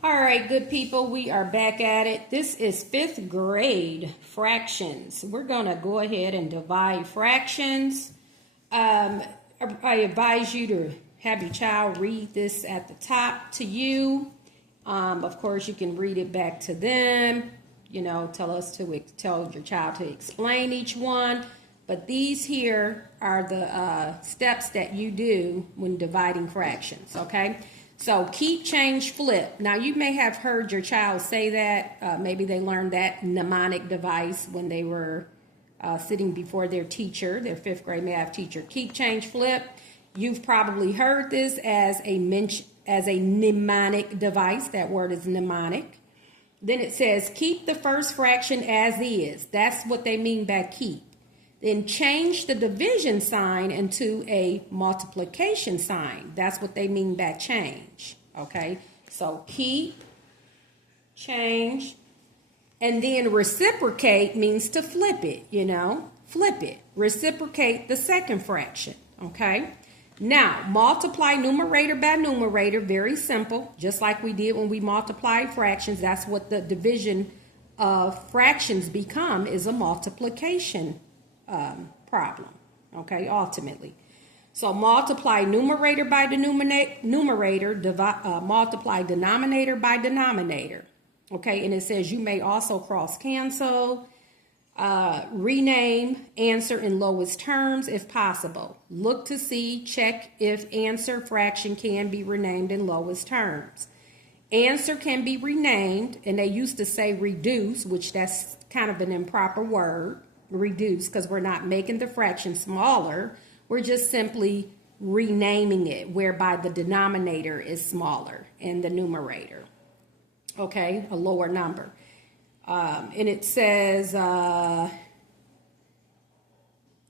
All right, good people, we are back at it. This is 5th grade fractions. We're going to go ahead and divide fractions. I advise you to have your child read this at the top to you. Of course, you can read it back to them. You know, tell your child to explain each one. But these here are the steps that you do when dividing fractions, okay? So keep, change, flip. Now, you may have heard your child say that. Maybe they learned that mnemonic device when they were sitting before their teacher, their 5th grade math teacher. Keep, change, flip. You've probably heard this as a mnemonic device. That word is mnemonic. Then it says keep the first fraction as is. That's what they mean by keep. Then change the division sign into a multiplication sign. That's what they mean by change. Okay, so keep, change, and then reciprocate means to flip it, you know, flip it. Reciprocate the second fraction, okay? Now, multiply numerator by numerator, very simple, just like we did when we multiplied fractions. That's what the division of fractions become, is a multiplication problem, okay, ultimately. So multiply numerator by numerator, multiply denominator by denominator, okay, and it says you may also cross cancel, rename, answer in lowest terms if possible. Look to see, check if answer fraction can be renamed in lowest terms. Answer can be renamed, and they used to say reduce, which that's kind of an improper word. Reduce, because we're not making the fraction smaller, we're just simply renaming it, whereby the denominator is smaller and the numerator, okay, a lower number. And it says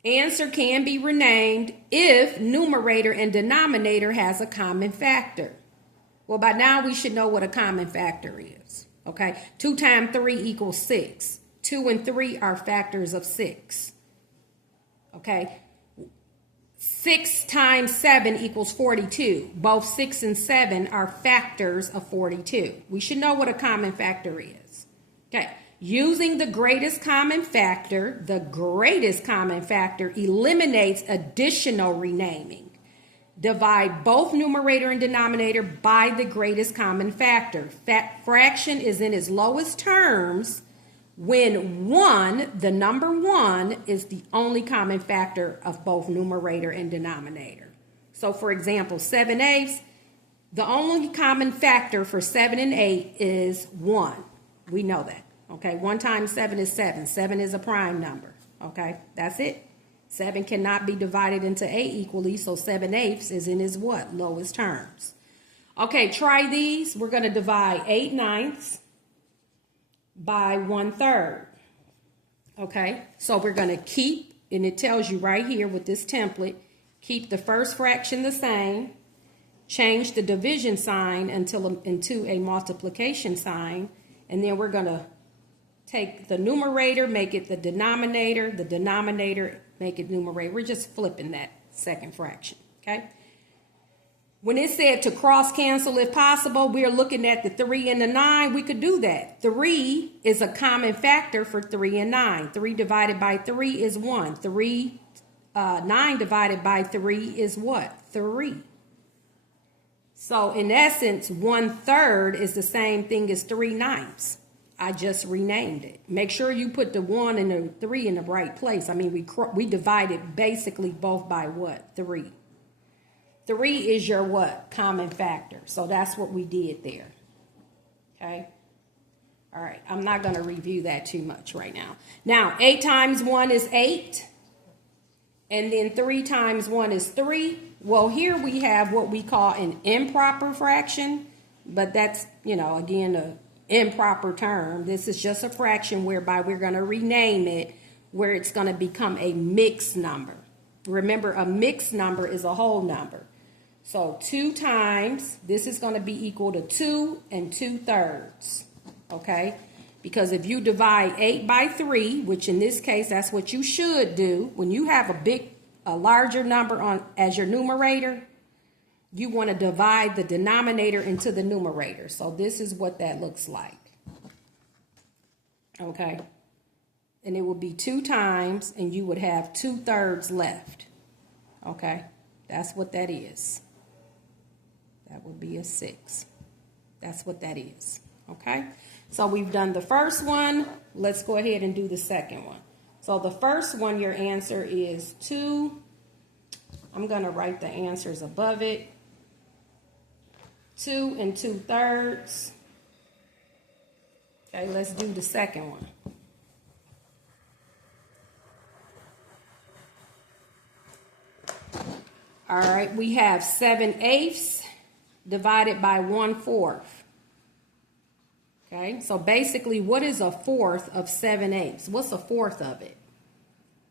answer can be renamed if numerator and denominator has a common factor. Well, by now we should know what a common factor is, okay? 2 times 3 equals 6. 2 and 3 are factors of 6. Okay. 6 times 7 equals 42. Both 6 and 7 are factors of 42. We should know what a common factor is. Okay. Using the greatest common factor eliminates additional renaming. Divide both numerator and denominator by the greatest common factor. Fraction is in its lowest terms when the number 1 is the only common factor of both numerator and denominator. So, for example, 7/8, the only common factor for 7 and 8 is 1. We know that, okay? 1 times 7 is 7. 7 is a prime number, okay? That's it. 7 cannot be divided into 8 equally, so 7/8 is in its what? Lowest terms. Okay, try these. We're going to divide 8/9 by 1/3. Okay, so we're going to keep, and it tells you right here with this template, keep the first fraction the same, change the division sign into a multiplication sign, and then we're going to take the numerator, make it the denominator make it numerator. We're just flipping that second fraction, okay? When it said to cross cancel if possible, we're looking at the 3 and the 9. We could do that. 3 is a common factor for 3 and 9. 3 divided by 3 is 1. 9 divided by 3 is what? 3. So in essence, 1/3 is the same thing as 3/9. I just renamed it. Make sure you put the 1 and the 3 in the right place. I mean, we divided basically both by what? 3. 3 is your what? Common factor. So that's what we did there. Okay? All right. I'm not going to review that too much right now. Now, 8 times 1 is 8. And then 3 times 1 is 3. Well, here we have what we call an improper fraction. But that's, you know, again, an improper term. This is just a fraction whereby we're going to rename it where it's going to become a mixed number. Remember, a mixed number is a whole number. So 2 times, this is going to be equal to 2 and 2/3, okay? Because if you divide 8 by 3, which in this case, that's what you should do. When you have a larger number as your numerator, you want to divide the denominator into the numerator. So this is what that looks like. Okay. And it would be 2 times, and you would have 2/3 left. Okay. That's what that is. That would be a 6. That's what that is. Okay. So we've done the first one. Let's go ahead and do the second one. So the first one, your answer is 2. I'm going to write the answers above it. 2 2/3. Okay, let's do the second one. All right, we have 7/8 divided by 1/4. Okay, so basically, what is a fourth of 7/8? What's a fourth of it?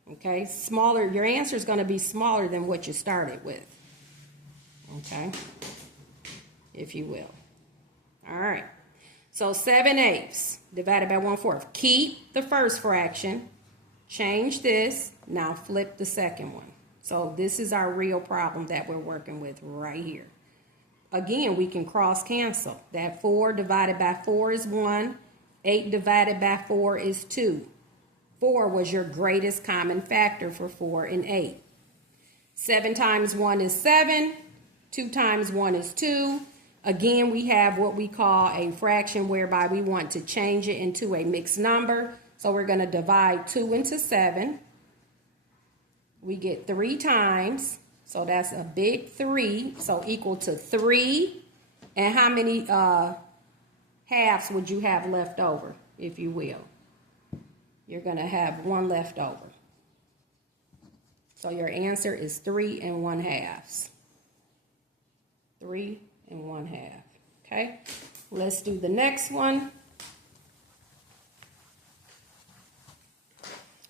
Okay, smaller, your answer is going to be smaller than what you started with. Okay, if you will. All right, so 7/8 divided by 1/4. Keep the first fraction, change this, now flip the second one. So this is our real problem that we're working with right here. Again, we can cross cancel. That 4 divided by 4 is 1. 8 divided by 4 is 2. 4 was your greatest common factor for 4 and 8. 7 times 1 is 7. 2 times 1 is 2. Again, we have what we call a fraction whereby we want to change it into a mixed number. So we're going to divide 2 into 7. We get 3 times. So that's a big 3. So equal to 3. And how many halves would you have left over, if you will? You're going to have 1 left over. So your answer is 3 1/2. 3 1/2. Okay, let's do the next one.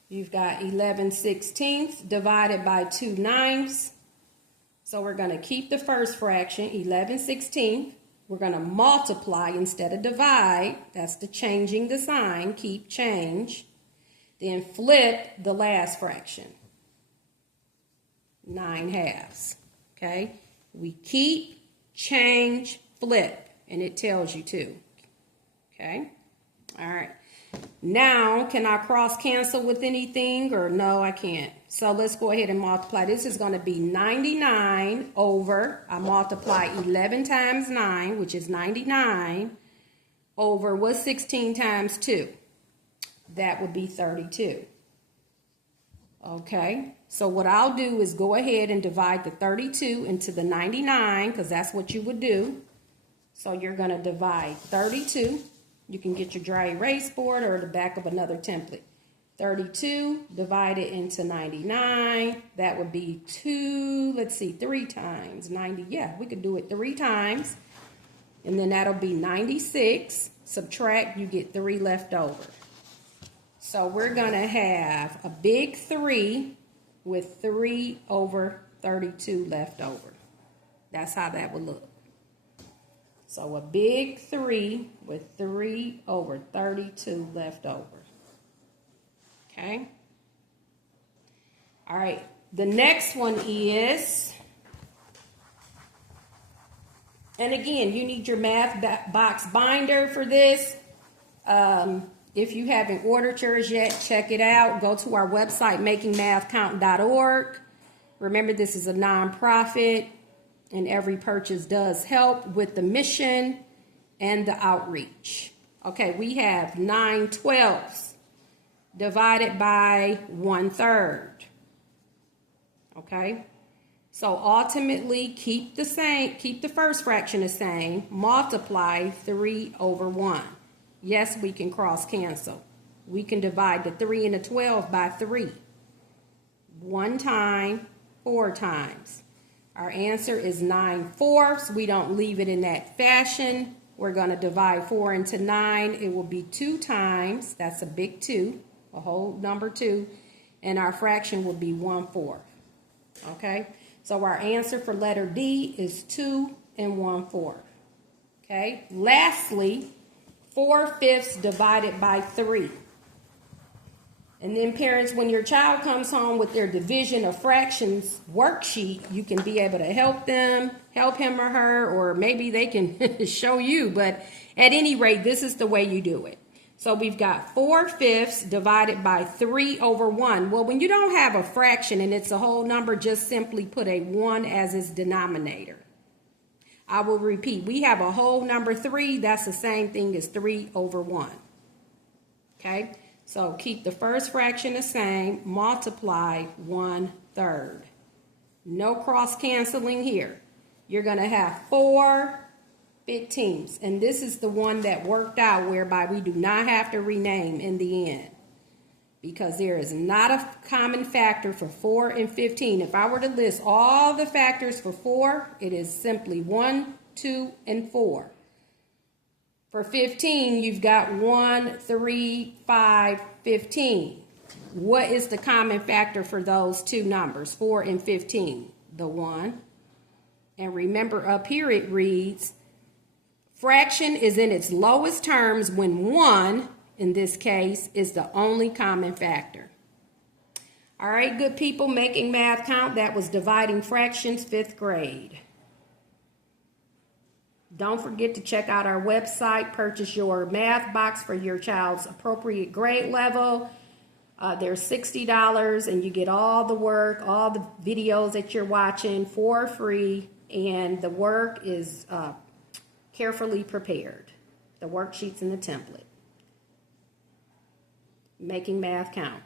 You've got 11/16 divided by 2/9. So we're going to keep the first fraction, 11/16. We're going to multiply instead of divide. That's the changing the sign. Keep, change. Then flip the last fraction. 9/2. Okay? We keep, change, flip. And it tells you to. Okay? All right. Now, can I cross cancel with anything, or no, I can't? So let's go ahead and multiply. This is going to be 99 over, I multiply 11 times 9, which is 99, over what's 16 times 2? That would be 32. Okay, so what I'll do is go ahead and divide the 32 into the 99, because that's what you would do. So you're going to divide 32. You can get your dry erase board or the back of another template. 32 divided into 99. That would be 3 times 90. Yeah, we could do it 3 times. And then that'll be 96. Subtract, you get 3 left over. So we're going to have a big 3 with 3 over 32 left over. That's how that would look. So a big 3 with 3 over 32 left over. Okay. All right. The next one is, and again, you need your math box binder for this. If you haven't ordered yours yet, check it out. Go to our website, makingmathcount.org. Remember, this is a nonprofit, and every purchase does help with the mission and the outreach. Okay, we have 9/12 divided by 1/3. Okay, so ultimately keep the same, keep the first fraction the same, multiply 3 over 1. Yes, we can cross cancel. We can divide the 3 and the 12 by 3. 1 time, 4 times. Our answer is 9/4. We don't leave it in that fashion. We're going to divide 4 into 9. It will be 2 times. That's a big 2, a whole number 2. And our fraction will be 1/4. Okay? So our answer for letter D is 2 1/4. Okay? Lastly, 4/5 divided by 3. And then parents, when your child comes home with their division of fractions worksheet, you can be able to help them, help him or her, or maybe they can show you. But at any rate, this is the way you do it. So we've got 4/5 divided by 3/1. Well, when you don't have a fraction and it's a whole number, just simply put a 1 as its denominator. I will repeat, we have a whole number 3. That's the same thing as 3/1. Okay? So keep the first fraction the same, multiply 1/3. No cross canceling here. You're going to have 4/15. And this is the one that worked out whereby we do not have to rename in the end. Because there is not a common factor for 4 and 15. If I were to list all the factors for 4, it is simply 1, 2, and 4. For 15, you've got 1, 3, 5, 15. What is the common factor for those two numbers, 4 and 15? The 1. And remember up here it reads, fraction is in its lowest terms when 1, in this case, is the only common factor. All right, good people, making math count. That was dividing fractions, 5th grade. Don't forget to check out our website, purchase your math box for your child's appropriate grade level. They're $60 and you get all the work, all the videos that you're watching for free, and the work is carefully prepared. The worksheets and the template. Making math count.